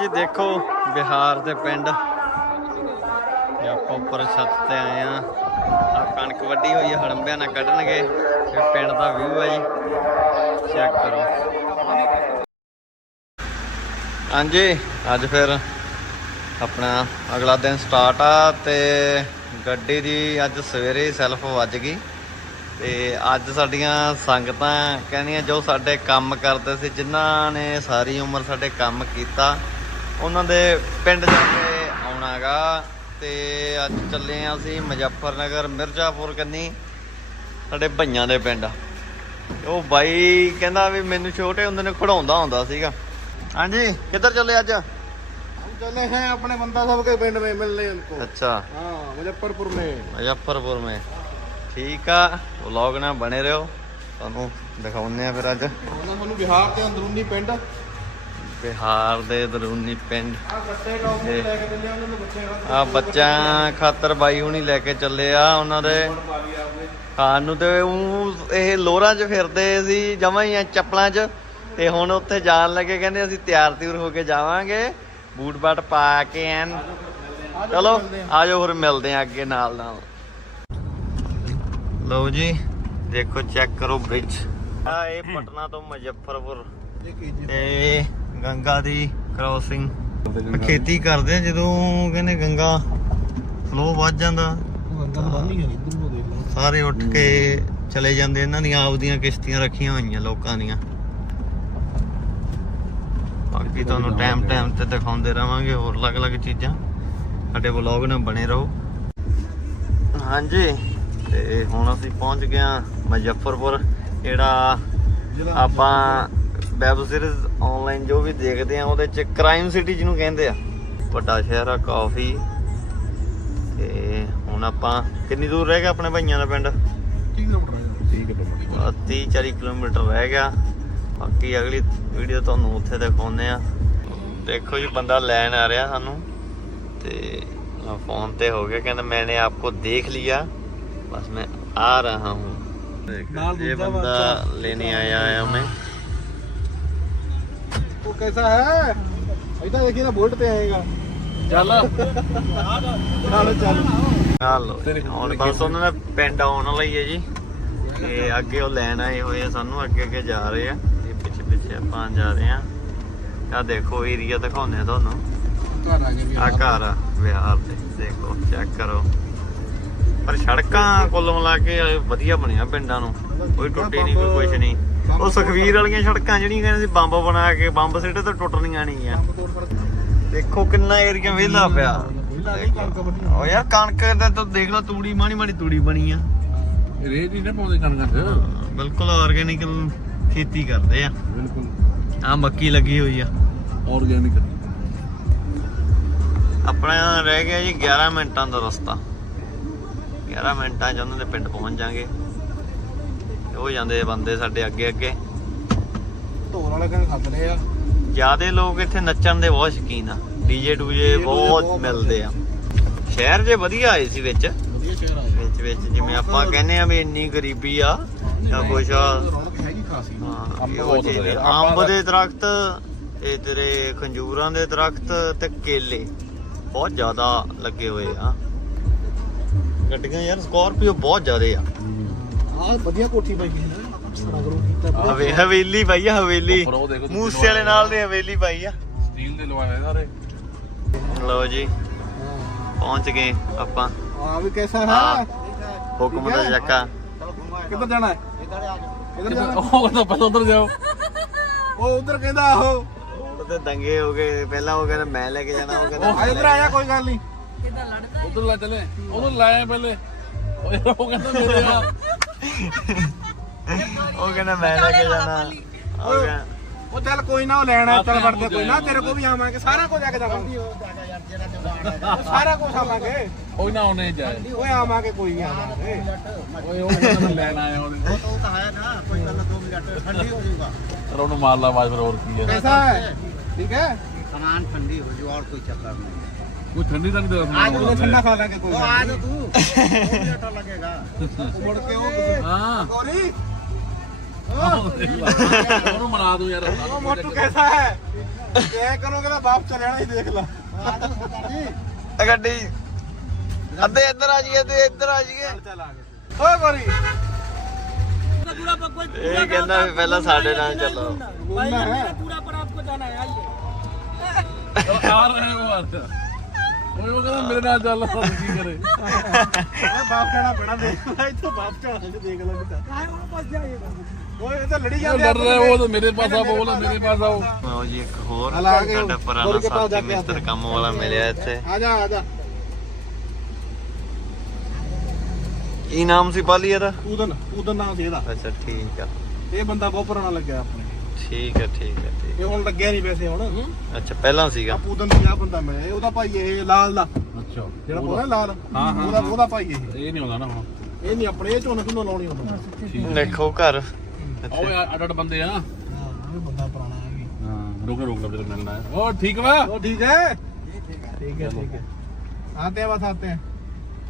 ਜੀ ਦੇਖੋ ਬਿਹਾਰ ਦੇ ਪਿੰਡ। ਇਹ ਆਪਾਂ ਉੱਪਰ ਛੱਤ ਤੇ ਆਏ ਆ ਆ ਕਣਕ ਵੱਡੀ ਹੋਈ ਹੈ ਹੜੰਬਿਆਂ ਨਾਲ ਕੱਢਣਗੇ ਇਹ ਪਿੰਡ ਦਾ ਵਿਊ ਹੈ ਜੀ। ਚੈੱਕ ਕਰੋ। ਹਾਂਜੀ, ਅੱਜ ਫਿਰ ਆਪਣਾ ਅਗਲਾ ਦਿਨ ਸਟਾਰਟ ਆ ਤੇ ਗੱਡੀ ਦੀ ਅੱਜ ਸਵੇਰੇ ਸੈਲਫ ਵੱਜ ਗਈ। ਤੇ ਅੱਜ ਸਾਡੀਆਂ ਸੰਗਤਾਂ ਕਹਿੰਦੀਆਂ ਜੋ ਸਾਡੇ ਕੰਮ ਕਰਦੇ ਸੀ, ਜਿਨ੍ਹਾਂ ਨੇ ਸਾਰੀ ਉਮਰ ਸਾਡੇ ਕੰਮ ਕੀਤਾ ਉਹਨਾਂ ਦੇ ਪਿੰਡ ਜਾ ਕੇ ਆਉਣਾਗਾ ਤੇ ਅੱਜ ਚੱਲੇ ਆ ਅਸੀਂ ਮੁਜ਼ੱਫਰਨਗਰ ਮਿਰਜ਼ਾਪੁਰ ਕੰਨੀ ਸਾਡੇ ਭਈਆਂ ਦੇ ਪਿੰਡ ਉਹ ਬਾਈ ਕਹਿੰਦਾ ਵੀ ਮੈਨੂੰ ਛੋਟੇ ਹੁੰਦੇ ਨੇ ਖੜਾਉਂਦਾ ਹੁੰਦਾ ਸੀਗਾ ਹਾਂਜੀ ਕਿੱਧਰ ਚੱਲੇ ਅੱਜ हम चले हैं अपने बंदा साहब के पिंड में मिलने उनको ਅੱਛਾ हाँ मुजफ्फरपुर में ਮੁਜ਼ੱਫਰਪੁਰ ਮੇ ਠੀਕ ਆ ਵਲੌਗ ਨਾਲ ਬਣੇ ਰਹੋ ਤੁਹਾਨੂੰ ਦਿਖਾਉਂਦੇ ਆ ਫਿਰ ਅੱਜ ਉਹਨਾਂ ਸਾਨੂੰ ਬਿਹਾਰ ਦੇ ਅੰਦਰੂਨੀ ਪਿੰਡ ਆ ਬਿਹਾਰ ਦੇ ਦਰੂਨੀ ਪਿੰਡ। ਆ ਬੱਚਿਆਂ ਖਾਤਰ ਬਾਈ ਹੁਣੀ ਲੈ ਕੇ ਚੱਲੇ ਆ ਉਹਨਾਂ ਦੇ। ਖਾਣ ਨੂੰ ਤੇ ਉਹ ਇਹ ਲੋਰਾਂ 'ਚ ਫਿਰਦੇ ਸੀ, ਜਮਾਂ ਹੀ ਚੱਪਲਾਂ 'ਚ। ਤੇ ਹੁਣ ਉੱਥੇ ਜਾਣ ਲੱਗੇ, ਕਹਿੰਦੇ ਅਸੀਂ ਤਿਆਰ ਤਿਉਰ ਹੋ ਕੇ ਜਾਵਾਂਗੇ। ਬੂਟ ਬਾਟ ਪਾ ਕੇ ਐਨ। ਚਲੋ, ਆਜੋ ਫਿਰ ਮਿਲਦੇ ਆ ਅੱਗੇ ਨਾਲ ਨਾਲ। ਲਓ ਜੀ, ਦੇਖੋ ਚੈੱਕ ਕਰੋ ਬ੍ਰਿਜ ਆ ਇਹ ਪਟਨਾ ਤੋਂ ਮੁਜ਼ੱਫਰਪੁਰ। ਤੇ ਗੰਗਾ ਦੀ ਕ੍ਰਾਸਿੰਗ ਖੇਤੀ ਕਰਦੇ ਆ ਜਦੋਂ ਕਹਿੰਦੇ ਗੰਗਾ ਫਲੋ ਵੱਧ ਜਾਂਦਾ। ਸਾਰੇ ਉੱਠ ਕੇ ਚਲੇ ਜਾਂਦੇ ਇਹਨਾਂ ਦੀਆਂ ਆਪਦੀਆਂ ਕਿਸ਼ਤੀਆਂ ਰੱਖੀਆਂ ਹੋਈਆਂ ਲੋਕਾਂ ਦੀਆਂ। ਬਾਕੀ ਤੁਹਾਨੂੰ ਟਾਈਮ ਟਾਈਮ ਤੇ ਦਿਖਾਉਂਦੇ ਰਵਾਂਗੇ ਹੋਰ ਅਲੱਗ-ਅਲੱਗ ਚੀਜ਼ਾਂ। ਸਾਡੇ ਵਲੌਗ ਨਾਲ ਬਣੇ ਰਹੋ। ਹਾਂਜੀ ਤੇ ਹੁਣ ਅਸੀਂ ਪਹੁੰਚ ਗਏ ਮੁਜ਼ੱਫਰਪੁਰ ਜਿਹੜਾ ਆਪਾਂ ਵੈਬ ਸੀਰੀਜ਼ ਆਨਲਾਈਨ ਜੋ ਵੀ ਦੇਖਦੇ ਆ ਉਹਦੇ ਚ ਕ੍ਰਾਈਮ ਸਿਟੀ ਜਿਹਨੂੰ ਕਹਿੰਦੇ ਆ ਵੱਡਾ ਸ਼ਹਿਰ ਆ ਕਾਫੀ ਤੇ ਹੁਣ ਆਪਾਂ ਕਿੰਨੀ ਦੂਰ ਰਹਿ ਗਿਆ ਆਪਣੇ ਭਾਈਆਂ ਦਾ ਪਿੰਡ 30 ਕਿਲੋਮੀਟਰ ਹੈ 30 ਕਿਲੋਮੀਟਰ 30 40 ਕਿਲੋਮੀਟਰ ਰਹਿ ਗਿਆ ਬਾਕੀ ਅਗਲੀ ਵੀਡੀਓ ਤੁਹਾਨੂੰ ਉੱਥੇ ਦਿਖਾਉਂਦੇ ਆ ਦੇਖੋ ਜੀ ਬੰਦਾ ਲੈਣ ਆ ਰਿਹਾ ਸਾਨੂੰ ਤੇ ਫੋਨ ਤੇ ਹੋ ਗਿਆ ਕਹਿੰਦਾ ਮੈਨੇ ਆਪਕੋ ਦੇਖ ਲਿਆ बस मैं आ रहा हूँ नाल ये दूसरा बंदा बच्चा। लेने आया है हमें वो कैसा है ऐसा देखिए ना बोल्ट पे आएगा चल चलो चल ਹਾਲੋ ਹੁਣ ਬਸ ਉਹਨਾਂ ਦਾ ਪਿੰਡ ਆਉਣ ਵਾਲਾ ਹੀ ਹੈ ਜੀ ਤੇ ਅੱਗੇ ਉਹ ਲੈਣ ਆਏ ਹੋਏ ਆ ਸਾਨੂੰ ਅੱਗੇ ਅੱਗੇ ਜਾ ਰਹੇ ਆ ਤੇ ਪਿੱਛੇ ਪਿੱਛੇ ਆਪਾਂ ਜਾ ਰਹੇ ਆ ਆ ਦੇਖੋ ਏਰੀਆ ਦਿਖਾਉਂਦੇ ਆ ਤੁਹਾਨੂੰ घर आ गए ਆ ਘਰ ਆ ਬਿਹਾਰ ਦੇ ਦੇਖੋ ਚੈੱਕ ਕਰੋ ਪਰ ਸੜਕਾਂ ਕੁੱਲ ਮਿਲਾ ਕੇ ਵਧੀਆ ਬਣਿਆ ਪਿੰਡਾਂ ਨੂੰ ਕੋਈ ਟੁੱਟੀ ਨਹੀਂ ਕੋਈ ਕੁਛ ਨਹੀਂ ਉਹ ਸੁਖਵੀਰ ਵਾਲੀਆਂ ਸੜਕਾਂ ਜਿਹੜੀਆਂ ਕਹਿੰਦੇ ਸੀ ਬੰਬ ਬਣਾ ਕੇ ਬੰਬ ਸਿੱਟੇ ਤਾਂ ਟੁੱਟਣੀਆਂ ਨਹੀਂ ਆ। ਦੇਖੋ ਕਿੰਨਾ ਏਰੀਆ ਵਿਹਲਾ ਪਿਆ। ਉਹ ਯਾਰ ਕਣਕ ਦਾ ਤੂੰ ਦੇਖ ਲੈ ਤੂੜੀ ਮਾਣੀ ਮਾਣੀ ਤੂੜੀ ਬਣੀ ਆ। ਰੇਹ ਨਹੀਂ ਨਾ ਪਾਉਂਦੇ ਕਣਕਾਂ। ਬਿਲਕੁਲ ਆਰਗੈਨਿਕਲ ਖੇਤੀ ਕਰਦੇ ਆ। ਬਿਲਕੁਲ। ਆ ਮੱਕੀ ਲੱਗੀ ਹੋਈ ਆ। ਆਰਗੈਨਿਕ ਆਪਣਾ ਰਹਿ ਗਿਆ ਜੀ 11 ਮਿੰਟਾਂ ਦਾ ਰਸਤਾ। 11 ਮਿੰਟਾਂ 'ਚ ਉਹਨਾਂ ਦੇ ਪਿੰਡ ਪਹੁੰਚ ਜਾਾਂਗੇ। ਉਹ ਜਾਂਦੇ ਬੰਦੇ ਸਾਡੇ ਅੱਗੇ ਅੱਗੇ। ਢੋਲ ਵਾਲੇ ਕਹਿੰਦੇ ਖੱਦ ਲਏ ਆ? ਜਿਆਦੇ ਲੋਕ ਇੱਥੇ ਨੱਚਣ ਦੇ ਬਹੁਤ ਸ਼ੌਕੀਨ ਆ। ਡੀਜੇ ਡੂਜੇ ਬਹੁਤ ਮਿਲਦੇ ਆ। ਸ਼ਹਿਰ ਜੇ ਵਧੀਆ ਆਏ ਸੀ ਵਿੱਚ। ਵਧੀਆ ਸ਼ਹਿਰ ਆ। ਵਿੱਚ ਵਿੱਚ ਜਿਵੇਂ ਆਪਾਂ ਕਹਿੰਦੇ ਆ ਵੀ ਇੰਨੀ ਗਰੀਬੀ ਆ ਜਾਂ ਕੁਛ ਆ। ਰੌਣਕ ਹੈਗੀ ਖਾਸੀ। ਹਾਂ, ਅੰਬ ਇਹੋ ਦੇ ਦਰਖਤ ਤੇ ਤੇਰੇ ਖੰਜੂਰਾਂ ਦੇ ਦਰਖਤ ਤੇ ਕੇਲੇ ਬਹੁਤ ਜ਼ਿਆਦਾ ਲੱਗੇ ਹੋਏ ਆ। ਗੱਡੀਆਂ ਯਾਰ ਸਕਾਰਪੀਓ ਬਹੁਤ ਜ਼ਿਆਦੇ ਆ। ਆਹ ਵਧੀਆ ਕੋਠੀ ਪਾਈ ਗਈ ਹੈ ਸਾਰਾ ਗਰੋ ਕੀਤਾ ਹਵੇ ਹਵੇਲੀ ਪਾਈ ਆ ਹਵੇਲੀ। ਉੱਪਰ ਉਹ ਦੇਖੋ ਤੁਸੀਂ ਮੂਸੇ ਵਾਲੇ ਨਾਲ ਦੇ ਹਵੇਲੀ ਪਾਈ ਆ। ਸਟੀਲ ਦੇ ਲਵਾਏ ਸਾਰੇ। ਲਓ ਜੀ ਪਹੁੰਚ ਗਏ ਆਪਾਂ। ਆ ਵੀ ਕੈਸਾ ਹਾਂ। ਹੈ ਹੁਕਮ ਦਾ ਜੱਕਾ ਕਿੱਧਰ ਜਾਣਾ ਹੈ? ਕਿੱਧਰ ਜਾਣਾ ਉਹ ਕਹਿੰਦਾ ਪਹਿਲਾਂ ਉਧਰ ਜਾਓ। ਉਹ ਉਧਰ ਕਹਿੰਦਾ ਆਹੋ। ਉਹਦੇ ਦੰਗੇ ਹੋ ਗਏ। ਪਹਿਲਾਂ ਉਹ ਕਹਿੰਦਾ ਮੈਂ ਲੈ ਕੇ ਜਾਣਾ ਉਹ ਕਹਿੰਦਾ ਆ ਇੱਧਰ ਆਇਆ ਕੋਈ ਗੱਲ ਨਹੀਂ। ਉਧਰ ਲੈ ਚਲੇ। ਉਧਰ ਲਾਇਆ ਪਹਿਲੇ। ਉਹ ਯਾਰ ਉਹ ਕਹਿੰਦਾ ਮੇਰੇ ਆ। ਉਹ ਕਹਿੰਦਾ ਮੈਂ ਲੈ ਕੇ ਜਾਣਾ। ਉਹ ਚੱਲ ਕੋਈ ਨਾ ਉਹ ਲੈਣਾ ਚੱਲ ਵੜਦੇ ਕੋਈ ਨਾ ਤੇਰੇ ਕੋ ਵੀ ਆਵਾਂਗੇ ਸਾਰਾ ਕੁਝ ਆ ਕੇ ਜਾਵਾਂਗੇ ਸਾਰਾ ਕੁਝ ਆਵਾਂਗੇ। ਉਹ ਨਾ ਉਹਨੇ ਜਾਏ। ਓਏ ਆਵਾਂਗੇ ਕੋਈ ਨਹੀਂ ਓਏ ਉਹ ਲੈਣਾ ਆਇਆ ਉਹਨੇ। ਉਹ ਤਾਂ ਕਹਾਇਆ ਨਾ ਕੋਈ ਗੱਲ 2 ਮਿੰਟ ਠੰਡੀ ਹੋ ਜੂਗਾ ਫਿਰ ਉਹਨੂੰ ਮਾਰ ਲਾ ਆਵਾਜ਼ ਹੋਰ ਕੀ ਹੈ। ਪੈਸਾ ਠੀਕ ਹੈ? ਸਮਾਨ ਠੰਡੀ ਹੋ ਜੂ ਔਰ ਕੋਈ ਚੱਕਰ ਨਹੀਂ। ਕੋਈ ਠੰਡੀ ਤਾਂ ਨਹੀਂ आज ਦੇ ठंडा खा लेंगे कोई तो आ जा तू दो मिनट लगेगा मुड़ के वो ਹਾਂ गौरी ਉਹਨੂੰ ਮਨਾ ਦੂੰ ਯਾਰ ओ मोटू कैसा है ਤੇ ਐ ਕਰੋਗੇ ਤਾਂ ਬਾਪ ਚਲਿਆ ਹੀ ਦੇਖ ਲਾ ਇਹ ਗੱਡੀ ਅੱਧੇ ਇੱਧਰ ਆ ਜਾਈਏ ਤੇ ਇੱਧਰ ਆ ਜਾਈਏ ਚੱਲ ਆ ਗਏ ਓਏ ਗੋਰੀ ਇਹ ਕਹਿੰਦਾ ਵੀ ਪਹਿਲਾਂ ਸਾਡੇ ਨਾਲ ਚੱਲੋ ਘੁੰਮਣਾ ਹੈ ਆ ਰਹੇ ਹੋ ਅੱਜ ਉਹ ਉਹ ਕਹਿੰਦਾ ਮੇਰੇ ਨਾਲ ਚੱਲ ਹੁਣ ਕੀ ਕਰੇ? ਓਏ ਬਾਪ ਜਾਣਾ ਬੜਾ ਦੇਖ ਲੈ ਇੱਥੋਂ ਬਾਪ ਜਾਣਾ ਕੇ ਦੇਖ ਲੈ ਬੇਟਾ। ਓਏ ਇਹ ਤਾਂ ਲੜੀ ਉਹ ਜਾਂਦੇ ਰਿਹਾ ਉਹ ਤਾਂ ਮੇਰੇ ਪਾਸ ਆ ਬੋਲ ਮੇਰੇ ਪਾਸ ਆਓ ਆਓ ਜੀ ਇੱਕ ਹੋਰ ਹਲਾ ਕੇ ਸਾਡਾ ਪੁਰਾਣਾ ਗੋਰੀ ਕੇ ਪਾਸ ਜਾ ਸਾਥੀ ਕੇ ਮਿਸਤਰ ਕੰਮ ਵਾਲਾ ਮਿਲਿਆ ਇੱਥੇ। ਆ ਜਾ ਆ ਜਾ। ਕੀ ਨਾਮ ਸੀ ਪਾਲੀ ਇਹਦਾ? ਪੂਦਨ ਪੂਦਨ ਨਾਮ ਸੀ ਇਹਦਾ। ਅੱਛਾ ਠੀਕ ਆ। ਇਹ ਬੰਦਾ ਬਹੁਤ ਪੁਰਾਣਾ ਲੱਗਿਆ ਆਪਣੇ। ਠੀਕ ਹੈ ਠੀਕ ਹੈ ਇਹ ਹੁਣ ਲੱਗਿਆ ਨਹੀਂ ਵੈਸੇ ਹੁਣ। ਅੱਛਾ ਪਹਿਲਾਂ ਸੀਗਾ। ਪੂਦਨ ਦੀ ਆ ਬੰਦਾ ਮੈਂ ਉਹਦਾ ਭਾਈ ਇਹ ਲਾਲ ਦਾ। ਅੱਛਾ। ਜਿਹੜਾ ਬੋਲਾ ਲਾਲ ਹਾਂ, ਉਹਦਾ ਉਹਦਾ ਭਾਈ ਇਹ। ਇਹ ਨਹੀਂ ਹੁੰਦਾ ਨਾ ਹੁਣ। ਇਹ ਨਹੀਂ ਆਪਣੇ ਇਹ ਝੋਨਾ ਲਾਉਣੀ ਹੁੰਦਾ ਦੇਖੋ ਘਰ। ਇੱਥੇ। ਉਹ ਅੱਡ ਬੰਦੇ ਆ ਹਾਂ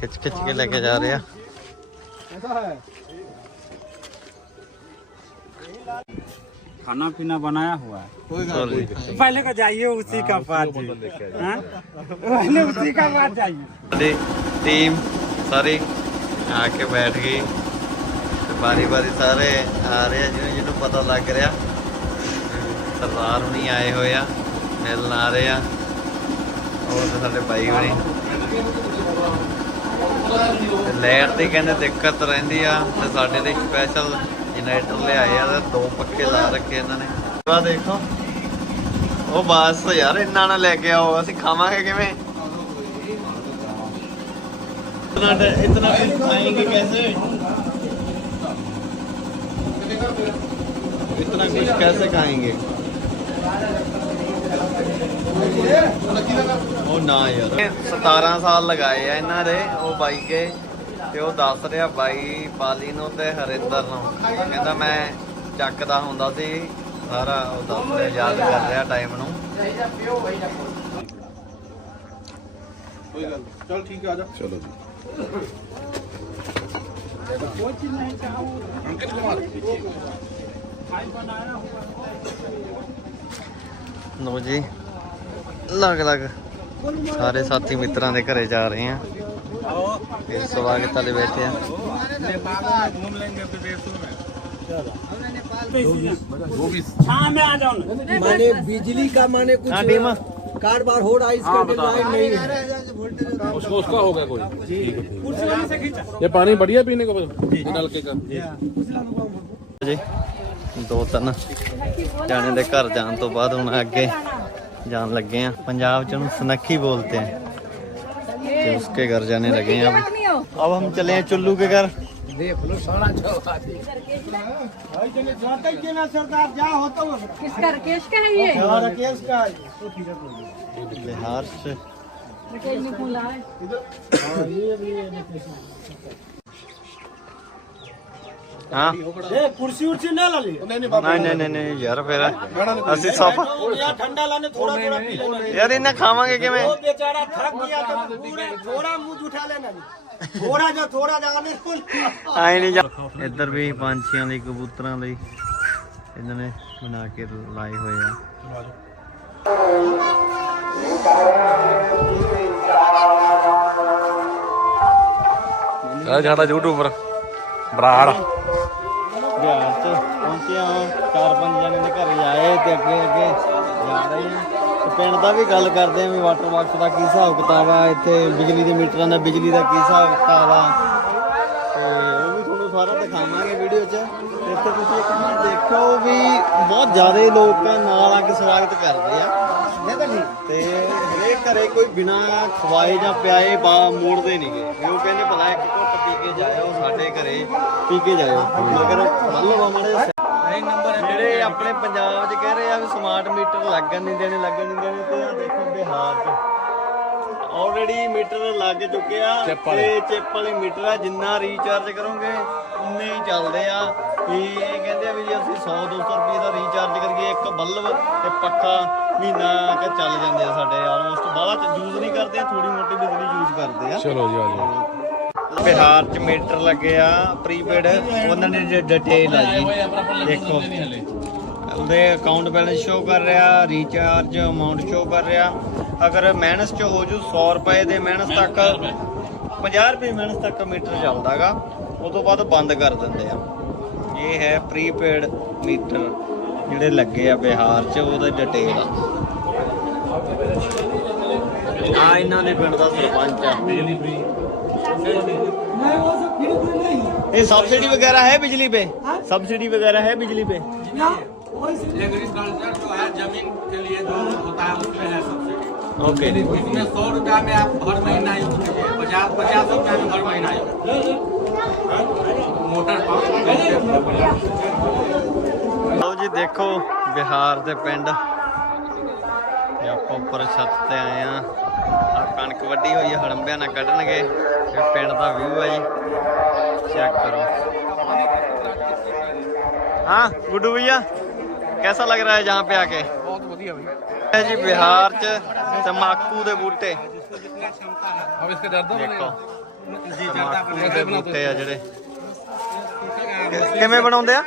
ਖਿੱਚ ਖਿੱਚ ਕੇ ਲੈ ਕੇ ਜਾ ਰਹੇ ਆ ऐसा है खाना पीना बनाया हुआ है कोई गल Sorry. नहीं पहले का जाइए उसी का बात हाँ? पहले उसी का बात जाइए ਸਾਡੀ ਟੀਮ ਸਾਰੀ ਆ ਕੇ ਬੈਠ ਗਈ ਤੇ ਬਾਰੀ ਬਾਰੀ ਸਾਰੇ ਆ ਰਹੇ ਆ ਜਿਹਨੂੰ ਜਿਹਨੂੰ ਪਤਾ ਲੱਗ ਰਿਹਾ ਸਰਦਾਰ ਹੁਣੀ ਆਏ ਹੋਏ ਆ ਮਿਲਣ ਆ ਰਹੇ ਆ ਹੋਰ ਤੇ ਸਾਡੇ ਬਾਈ ਹੁਣੀ ਤੇ ਲਾਈਟ ਦੀ ਕਹਿੰਦੇ ਦਿੱਕਤ ਰਹਿੰਦੀ ਆ ਤੇ ਸਾਡੇ ਲਈ ਸਪੈਸ਼ਲ ਜਨਰੇਟਰ ਲਿਆਏ ਆ ਤੇ ਦੋ ਪੱਖੇ ਲਾ ਰੱਖੇ ਇਹਨਾਂ ਨੇ ਆ ਦੇਖੋ ਉਹ ਬਸ ਯਾਰ ਇੰਨਾ ਨਾ ਲੈ ਕੇ ਆਓ ਅਸੀਂ ਖਾਵਾਂਗੇ ਕਿਵੇਂ इतना इतना कुछ खाएंगे कैसे इतना कुछ कैसे खाएंगे ਉਹ 17 ਸਾਲ ਲਗਾਏ ਆ ਇਹਨਾਂ ਦੇ ਉਹ ਬਾਈ ਕੇ ਤੇ ਉਹ ਦੱਸ ਰਿਹਾ ਬਾਈ ਬਾਲੀ ਨੂੰ ਤੇ ਹਰਿੰਦਰ ਨੂੰ। ਕਹਿੰਦਾ ਮੈਂ ਚੱਕਦਾ ਹੁੰਦਾ ਸੀ ਸਾਰਾ ਉਹ ਦੱਸ ਰਿਹਾ ਯਾਦ ਕਰ ਰਿਹਾ ਟਾਈਮ ਨੂੰ। ਲੋ ਜੀ। ਲਗ ਲਗ ਸਾਰੇ ਸਾਥੀ ਮਿੱਤਰਾਂ ਦੇ ਘਰੇ ਜਾ ਰਹੇ ਆ ਇਹ ਸਵਾਗਤ ਵਾਲੇ ਬੈਠੇ ਆ घूम लेंगे विदेशों में ਉਹ ਵੀ हाँ मैं आ जाऊँ ना माने बिजली का माने कुछ हाँ, डीमा। कारोबार हो रहा है हाँ, इसका बताओ। डिजाइन नहीं है उसको उसका होगा कोई ठीक है ठीक कुर्सी वाले से खींचा है। ये पानी बढ़िया पीने को बस नलके का ਜੀ ਦੋ ਤਿੰਨ ਜਾਣੇ ਦੇ ਘਰ ਜਾਣ ਤੋਂ ਬਾਅਦ ਹੁਣ ਅੱਗੇ जान लग गए हैं पंजाब सनखी बोलते हैं तो उसके घर जाने लगे हैं अब अब हम चले हैं चुल्लू के घर बिहार से ਯਾਰ ਫੇਰ। ਖਾਵਾਂਗੇ ਇੱਧਰ ਵੀ ਪੰਛੀਆਂ ਲਈ ਕਬੂਤਰਾਂ ਲਈ। ਇਹਨਾਂ ਨੇ ਬਣਾ ਕੇ ਲਾਏ ਹੋਏ ਆ। ਆ ਜਾਣਾ YouTube ਪਰ। ਬਰਾੜ। ਬਿਹਾਰ ਚ ਪਹੁੰਚੇ ਚਾਰ ਪੰਜ ਜਣੇ ਦੇ ਘਰੇ ਆਏ ਤੇ ਅੱਗੇ ਅੱਗੇ ਜਾ ਰਹੇ ਹਾਂ ਤੇ ਪਿੰਡ ਦਾ ਵੀ ਗੱਲ ਕਰਦੇ ਆਂ ਵੀ ਵਾਟਰ ਬਾਕਸ ਦਾ ਕੀ ਹਿਸਾਬ ਕਿਤਾਬ ਆ ਇੱਥੇ ਬਿਜਲੀ ਦੇ ਮੀਟਰਾਂ ਦਾ ਬਿਜਲੀ ਦਾ ਕੀ ਹਿਸਾਬ ਕਿਤਾਬ ਆ। ਤੇ ਉਹ ਵੀ ਤੁਹਾਨੂੰ ਸਾਰਾ ਦਿਖਾਵਾਂਗੇ ਵੀਡੀਓ 'ਚ। ਤੇ ਇੱਥੇ ਤੁਸੀਂ ਇੱਕ ਚੀਜ਼ ਦੇਖੋ ਵੀ ਬਹੁਤ ਜ਼ਿਆਦਾ ਲੋਕ ਨਾਲ ਆ ਕੇ ਸਵਾਗਤ ਕਰਦੇ ਆ। ਤੇ ਹਰੇਕ ਘਰੇ ਕੋਈ ਬਿਨਾ ਖਵਾਏ ਜਾਂ ਪਿਆਏ ਬਾ ਮੋੜਦੇ ਨਹੀਂਗੇ। ਵੀ ਉਹ ਕਹਿੰਦੇ ਭਲਾ ਇੱਕ ਘੁੱਟ ਪੀ ਕੇ ਜਾਇਓ। ਪੀ ਕੇ ਜਾਇਓ। ਮਗਰ ਮੰਨ ਲਓ ਮਾੜੇ ਜਿਹੇ ਜਿਹੜੇ ਆਪਣੇ ਪੰਜਾਬ 'ਚ ਕਹਿ ਰਹੇ ਆ ਵੀ ਸਮਾਰਟ ਮੀਟਰ ਲੱਗਣ ਨਹੀਂ ਦੇਣੇ ਲੱਗਣ ਨਹੀਂ ਦੇਣੇ ਤੇ ਆ ਦੇਖੋ ਬਿਹਾਰ 'ਚ। ਆਲਰੇਡੀ ਮੀਟਰ ਲੱਗ ਚੁੱਕੇ ਆ ਤੇ ਚਿਪ ਵਾਲੇ ਮੀਟਰ ਆ ਜਿੰਨਾ ਰੀਚਾਰਜ ਕਰੋਗੇ ਉਨੇ ਹੀ ਚੱਲਦੇ ਆ। ਵੀ ਇਹ ਕਹਿੰਦੇ ਆ ਵੀ ਜੇ ਅਸੀਂ 100 200 ਰੁਪਏ ਦਾ ਰੀਚਾਰਜ ਕਰੀਏ ਇੱਕ ਬੱਲਬ ਤੇ ਪੱਖਾ ਮਹੀਨਾ ਕ ਚੱਲ ਜਾਂਦੇ ਆ ਸਾਡੇ। ਆਲਮੋਸਟ ਬਾਅਦ ਚ ਯੂਜ਼ ਨਹੀਂ ਕਰਦੇ ਥੋੜੀ ਮੋਟੀ ਬਿਜਲੀ ਯੂਜ਼ ਕਰਦੇ ਆ। ਚਲੋ ਜੀ ਆ ਜਾਓ। ਬਿਹਾਰ ਚ ਮੀਟਰ ਲੱਗੇ ਆ ਪ੍ਰੀਪੇਡ ਉਹਨਾਂ ਨੇ ਡਿਟੇਲ ਆ ਜੀ। ਦੇਖੋ। ਉਹਦੇ ਅਕਾਊਂਟ ਬੈਲੈਂਸ ਸ਼ੋ ਕਰ ਰਿਹਾ ਰੀਚਾਰਜ ਅਮਾਉਂਟ ਸ਼ੋ ਕਰ ਰਿਹਾ। ਅਗਰ ਮਾਈਨਸ ਚ ਹੋ ਜੂ 100 ਰੁਪਏ ਦੇ ਮਾਈਨਸ ਤੱਕ 50 ਰੁਪਏ। ਮਾਈਨਸ ਤੱਕ ਮੀਟਰ ਚੱਲਦਾਗਾ। ਉਸ ਤੋਂ ਬਾਅਦ ਬੰਦ ਕਰ ਦਿੰਦੇ ਆ। ਇਹ ਹੈ ਪ੍ਰੀਪੇਡ ਮੀਟਰ ਜਿਹੜੇ ਲੱਗੇ ਆ ਬਿਹਾਰ ਚ ਉਹਦਾ ਡਿਟੇਲ ਆ। ਆ ਇਹਨਾਂ ਦੇ ਪਿੰਡ ਦਾ ਸਰਪੰਚ ਆ। ये सब्सिडी वगैरह है बिजली पे सब्सिडी वगैरह है बिजली पे एग्रीकल्चर जो है जमीन के लिए जो होता है उसमें है सब्सिडी ओके इसमें सौ रुपया में आप हर महीना यूज कीजिए पचास पचास रुपया में हर महीना यूज मोटर पंप ਲਓ ਜੀ ਦੇਖੋ ਬਿਹਾਰ ਦੇ ਪਿੰਡ ਇਹ ਆਪਾਂ ਉੱਪਰ ਛੱਤ ਤੇ ਆਏ ਆ ਆ ਕਣਕ ਵੱਡੀ ਹੋਈ ਹੈ ਹੜੰਬਿਆਂ ਨਾਲ ਕੱਢਣਗੇ ਇਹ ਪਿੰਡ ਦਾ ਵਿਊ ਹੈ ਜੀ ਚੈੱਕ ਕਰੋ हाँ गुड्डू भैया कैसा लग रहा है जहाँ पे आके ਬਹੁਤ ਵਧੀਆ ਬਈ है जी बिहार च तंबाकू ਦੇ ਬੂਟੇ अब इसका डरदा ਦੇਖੋ बनेगा ਤੰਬਾਕੂ ਦੇ ਬੂਟੇ ਆ ਜਿਹੜੇ ਕਿ- ਕਿਵੇਂ ਬਣਾਉਂਦੇ ਆ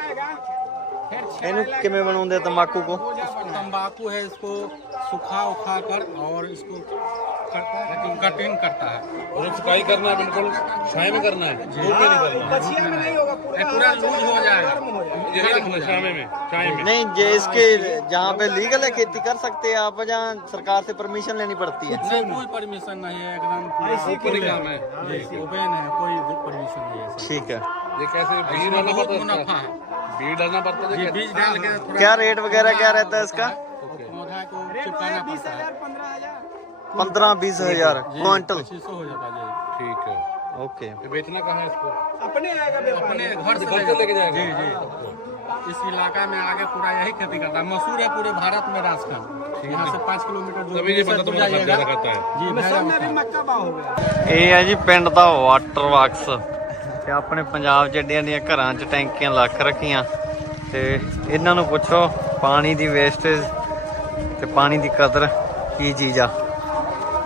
ਇਹਨੂੰ ਕਿਵੇਂ ਬਣਾਉਂਦੇ ਆ ਤੰਬਾਕੂ ਕੋ तम्बाकू है इसको सुखा उखा कर और इसको करता है। कटिंग करता है। और सफ़ाई करना बिल्कुल छाए में करना है। धूप में नहीं करना ये पूरा लूज हो जाएगा। यही रखना छावे में छाए में। नहीं जे इसके जहाँ पे लीगल है खेती कर सकते हैं आप जहाँ सरकार से परमिशन लेनी पड़ती है। नहीं कोई परमिशन नहीं है एकदम ऊपर ही काम है। ओपन है कोई परमिशन नहीं है ठीक है। ये कैसे बीज डालना पड़ता है मुनाफा है। बीज डालना पड़ता है क्या? बीज डाल के क्या रेट वगैरह क्या रहता है इसका? पौधा को चिपकाना पड़ता है। पंद्रह बीस हजार क्वांटल पच्चीस सौ हो जाता है ठीक है ओके ये बेचना कहाँ है इसको अपने घर से घर से लेके जाएगा जी जी इस इलाका में आगे पूरा यही खेती करता है मशहूर है पूरे भारत में राजस्थान यहाँ से पाँच किलोमीटर दूर तभी ये से बंदा दूर तुम्हारा जाइएगा। ज्यादा करता है जी भैरव ਇਹ ਹੈ ਜੀ ਪਿੰਡ ਦਾ ਵਾਟਰ ਬਾਕਸ ਤੇ ਆਪਣੇ ਪੰਜਾਬ ਚ ਏਡੀਆਂ ਦੀਆਂ ਘਰਾਂ ਚ ਟੈਂਕੀਆਂ ਲੱਖ ਰੱਖੀਆਂ ਤੇ ਇਹਨਾਂ ਨੂੰ ਪੁੱਛੋ ਪਾਣੀ ਦੀ ਵੇਸਟੇਜ ਤੇ ਪਾਣੀ ਦੀ ਕਦਰ ਕੀ ਚੀਜ਼ ਆ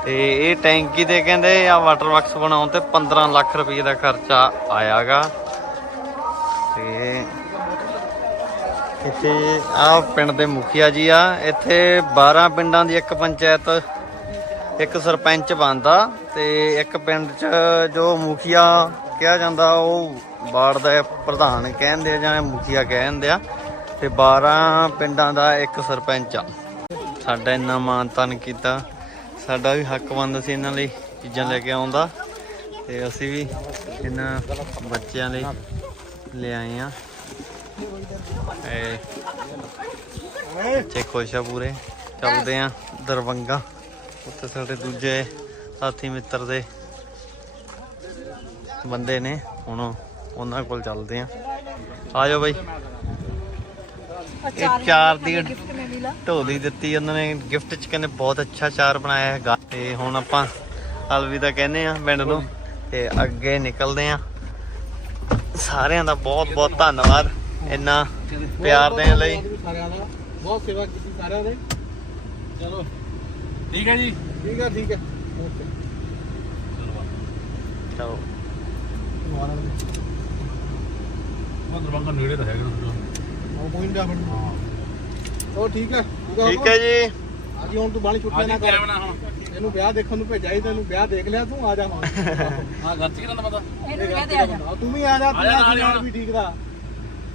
ਤੇ ਇਹ ਟੈਂਕੀ ਤੇ ਕਹਿੰਦੇ ਆ ਵਾਟਰ ਬਾਕਸ ਬਣਾਉਣ ਤੇ 15 ਲੱਖ ਰੁਪਏ ਦਾ ਖਰਚਾ ਆਇਆਗਾ। ਤੇ ਇੱਥੇ ਆ ਪਿੰਡ ਦੇ ਮੁਖੀਆ ਜੀ ਆ। ਇੱਥੇ 12 ਪਿੰਡਾਂ ਦੀ ਇੱਕ ਪੰਚਾਇਤ, ਇੱਕ ਸਰਪੰਚ ਬਣਦਾ ਤੇ ਇੱਕ ਪਿੰਡ 'ਚ ਜੋ ਮੁਖੀਆ ਕਿਹਾ ਜਾਂਦਾ ਉਹ ਵਾਰਡ ਦਾ ਪ੍ਰਧਾਨ ਕਹਿੰਦੇ ਆ ਜਾਂ ਮੁਖੀਆ ਕਹਿੰਦੇ ਆ ਤੇ 12 ਪਿੰਡਾਂ ਦਾ ਇੱਕ ਸਰਪੰਚ ਆ। ਸਾਡਾ ਇੰਨਾ ਮਾਣ ਤਾਨ ਕੀਤਾ। ਸਾਡਾ ਵੀ ਹੱਕ ਬਣਦਾ ਸੀ ਇਹਨਾਂ ਲਈ ਚੀਜ਼ਾਂ ਲੈ ਕੇ ਆਉਂਦਾ ਤੇ ਅਸੀਂ ਵੀ ਇਹਨਾਂ ਬੱਚਿਆਂ ਲਈ ਲੈ ਆਏ ਆ ਬੱਚੇ ਖੁਸ਼ ਆ ਪੂਰੇ। ਚੱਲਦੇ ਆ ਦਰਵੰਗਾ ਉੱਥੇ ਸਾਡੇ ਦੂਜੇ ਸਾਥੀ ਮਿੱਤਰ ਦੇ ਬੰਦੇ ਨੇ। ਹੁਣ ਉਹਨਾਂ ਕੋਲ ਚੱਲਦੇ ਆ ਆ ਜਾਓ ਬਾਈ। ਢੋਲੀ ਦਿੱਤੀ ਉਹਨਾਂ ਨੇ। ਗਿਫਟ ਚ ਕਹਿੰਦੇ ਬਹੁਤ ਅੱਛਾ ਚਾਰ ਬਣਾਇਆ ਹੈਗਾ। ਤੇ ਹੁਣ ਆਪਾਂ ਅਲਵਿਦਾ ਕਹਿੰਦੇ ਆ ਪਿੰਡ ਨੂੰ। ਤੇ ਅੱਗੇ ਨਿਕਲਦੇ ਆ ਸਾਰਿਆਂ ਦਾ ਬਹੁਤ ਬਹੁਤ ਧੰਨਵਾਦ ਇੰਨਾ ਪਿਆਰ ਦੇਣ ਲਈ। ਬਹੁਤ ਸੇਵਾ ਕੀਤੀ ਸਾਰਿਆਂ ਨੇ। ਚਲੋ। ਠੀਕ ਹੈ ਜੀ? ਠੀਕ ਹੈ ਠੀਕ ਹੈ। ਓਕੇ। ਚਲੋ। ਚਲੋ ਮਨ ਦਰਵਾਜ਼ਾ ਨੇੜੇ ਤਾਂ ਹੈਗਾ ਨਾ। ਉਹ ਮੋਇਨ ਦਾ ਬਣ ਉਹ ਠੀਕ ਹੈ? ਠੀਕ ਹੈ ਜੀ। ਅੱਜ ਹੁਣ ਤੂੰ ਬਾਣੀ ਛੁੱਟੀਆਂ ਨਾ ਕਰ। ਇਹਨੂੰ ਵਿਆਹ ਦੇਖਣ ਨੂੰ ਭੇਜਾਈ ਤੈਨੂੰ ਵਿਆਹ ਦੇਖ ਲਿਆ ਤੂੰ ਆ ਜਾ ਹੁਣ। ਹਾਂ ਘਰ ਚ ਕਿਹਨਾਂ ਦਾ ਪਤਾ ਇਹਨੂੰ ਵਿਆਹ ਤੇ ਆ ਜਾ ਤੂੰ ਵੀ ਆ ਜਾ ਤੂੰ ਵੀ ਠੀਕ ਦਾ।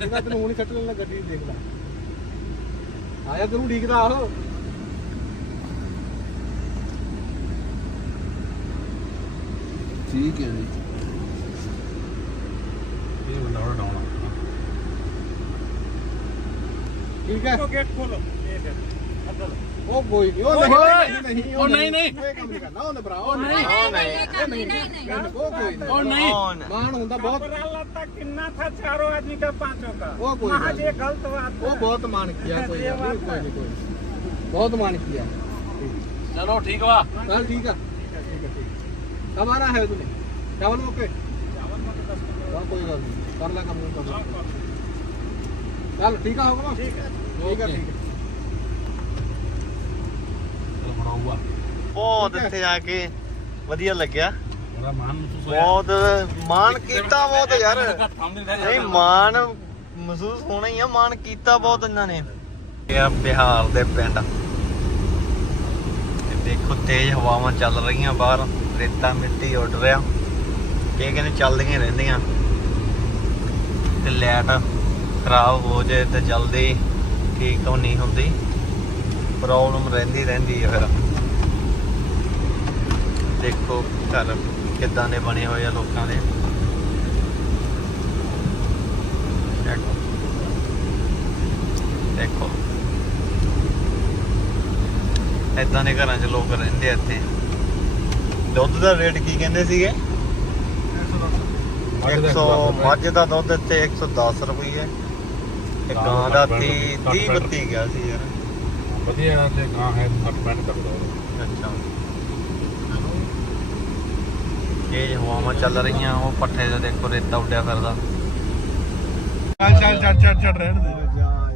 ਇਹਦਾ ਤੈਨੂੰ ਹੁਣ ਛੱਟ ਲੈਣਾ ਗੱਡੀ ਦੇਖ ਲੈ। ਆਇਆ ਤੈਨੂੰ ਠੀਕ ਦਾ ਆਹ। ਠੀਕ ਹੈ ਜੀ। ਇਹ ਬੰਦਾ ਡਾਉਣਾ ਠੀਕ ਹੈ गेट खोलो ਉਹ ਕੋਈ ਨਹੀਂ ਉਹ ਨਹੀਂ ਨਹੀਂ ਉਹ ਨਹੀਂ ਨਹੀਂ ਇਹ ਕੰਮ ਨਹੀਂ ਕਰਨਾ ਉਹਨੇ ਭਰਾ ਉਹ ਨਹੀਂ ਉਹ ਨਹੀਂ ਉਹ ਕੋਈ ਨਹੀਂ ਉਹ ਨਹੀਂ ਉਹ ਨਹੀਂ। ਮਾਨ ਹੁੰਦਾ ਬਹੁਤ लगता किन्ना था चारों आदमी का पांचों का ਉਹ ਕੋਈ ਗੱਲ आज ये गलत बात नहीं। वो बहुत मान किया कोई ਗੱਲ नहीं, कोई नहीं कोई नहीं। बहुत मान किया ਚਲੋ ਠੀਕ ਵਾ चल ठीक है ठीक है ठीक है ठीक है कब आना है तूने चावल ओके हाँ कोई बात नहीं कर ला कम कर ला चल ठीक है होगा ठीक है ਠੀਕ ਹੈ ਠੀਕ ਹੈ ਚਲ ਬਣਾਊਗਾ ਬਹੁਤ ਇੱਥੇ ਆ ਕੇ ਵਧੀਆ ਲੱਗਿਆ। ਬੜਾ ਮਾਨ ਮਹਿਸੂਸ ਹੋਇਆ। ਬਹੁਤ ਮਾਣ ਕੀਤਾ ਬਹੁਤ ਯਾਰ। ਬਿਹਾਰ ਦੇ ਪਿੰਡ। ਤੇ ਦੇਖੋ ਤੇਜ਼ ਹਵਾਵਾਂ ਚੱਲ ਰਹੀਆਂ ਬਾਹਰ। ਰੇਤਾ ਮਿੱਟੀ ਉੱਡ ਰਿਹਾ। ਇਹ ਕਹਿੰਦੇ ਚੱਲਦੀਆਂ ਰਹਿੰਦੀਆਂ। ਲੈਟ ਖਰਾਬ ਹੋ ਤੇ ਜਲਦੀ ਠੀਕ ਉਹ ਨਹੀਂ ਹੁੰਦੀ? ਪ੍ਰੋਬਲਮ ਰਹਿੰਦੀ ਰਹਿੰਦੀ ਹੈ ਫਿਰ। ਦੇਖੋ ਘਰ ਕਿੱਦਾਂ ਦੇ ਬਣੇ ਹੋਏ ਆ ਲੋਕਾਂ ਦੇ। ਦੇਖੋ। ਦੇਖੋ। ਇਦਾਂ ਦੇ ਘਰਾਂ 'ਚ ਲੋਕ ਰਹਿੰਦੇ ਆ ਇੱਥੇ। ਦੁੱਧ ਦਾ ਰੇਟ ਕੀ ਕਹਿੰਦੇ ਸੀਗੇ? 100 ਮੱਝ ਦਾ ਦੁੱਧ ਇੱਥੇ 110 ਰੁਪਏ ਤੇ ਗਾਂ ਦਾ 30 30 32 ਗਿਆ ਸੀ ਯਾਰ। ਵਧੀਆ ਤੇ ਗਾਂ ਹੈ 60 ਪੈਂਟ ਤੱਕ ਦਾ ਅੱਛਾ। ਇਹ ਹਵਾਵਾਂ ਚੱਲ ਰਹੀਆਂ ਉਹ ਪੱਠੇ ਤੇ ਦੇਖੋ ਰੇਤਾ ਉੱਡਿਆ ਫਿਰਦਾ। ਚੱਲ ਚੱਲ ਚੱਲ ਚੱਲ ਚੱਲ ਰਹਿਣ ਦੇ।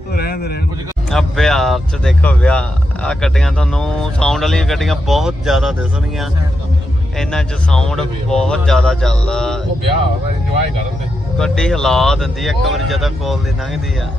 ਤੂੰ ਰਹਿਣ ਦੇ ਰਹਿਣ ਦੇ। ਆ ਬਿਹਾਰ ਚ ਦੇਖੋ ਵਿਆਹ ਆ ਗੱਡੀਆਂ ਤੁਹਾਨੂੰ ਸਾਊਂਡ ਵਾਲੀਆਂ ਗੱਡੀਆਂ ਬਹੁਤ ਜ਼ਿਆਦਾ ਦਿਸਣਗੀਆਂ। ਇਹਨਾਂ 'ਚ ਸਾਊਂਡ ਬਹੁਤ ਜ਼ਿਆਦਾ ਚੱਲਦਾ। ਉਹ ਵਿਆਹ ਇੰਜੋਏ ਕਰਨ ਦੇ। ਗੱਡੀ ਹਲਾ ਦਿੰਦੀ ਆ ਇੱਕ ਵਾਰ ਜਦੋਂ ਕੋਲ ਦੇ ਲੰਘਦੀ ਆ।